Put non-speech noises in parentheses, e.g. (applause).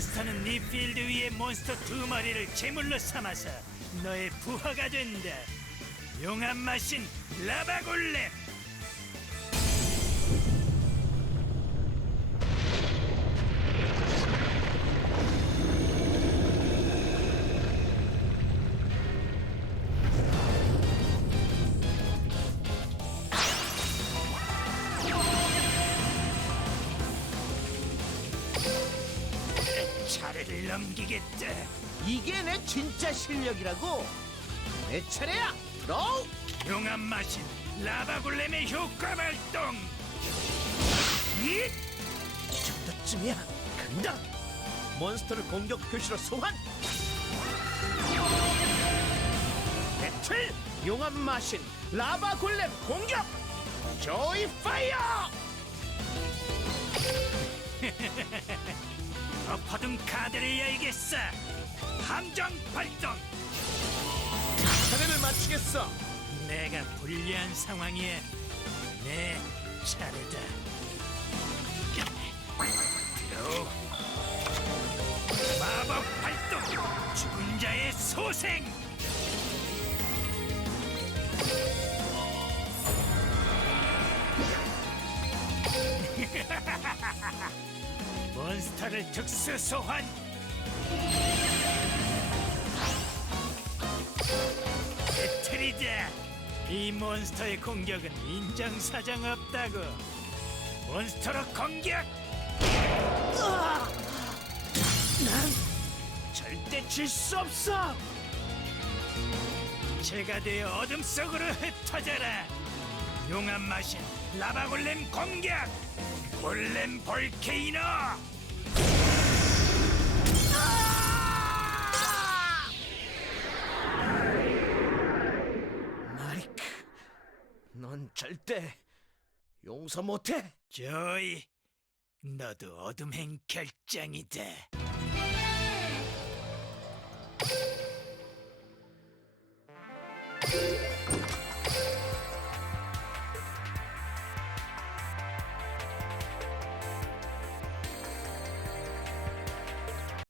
몬스터는 네 필드 위의 몬스터 두 마리를 제물로 삼아서 너의 부하가 된다. 용암 마신 라바골렘. 차례를 넘기겠다. 이게 내 진짜 실력이라고. 내 차례야. 들어. 용암 마신 라바골렘의 효과 발동. 이이 정도쯤이야. 간다. 몬스터를 공격 표시로 소환. 배틀 용암 마신 라바 골렘 공격. 조이 파이어. 엎어둔 카드를 열겠어. 함정 발동. 차례를 맞추겠어. 내가 불리한 상황이야. 내 차례다. 들어. 마법 발동. 죽은 자의 소생. (laughs) 몬스터를 특수 소환. 배틀이다. 이 몬스터의 공격은 인정사정 없다고. 몬스터로 공격. 난 절대 질 수 없어. 제가 되어 어둠 속으로 흩어져라. 용암 마신 라바 골렘 공격. 골렘 볼케이노. 마이크, 넌 절대 용서 못해. 조이, 너도 어둠행 결정이다.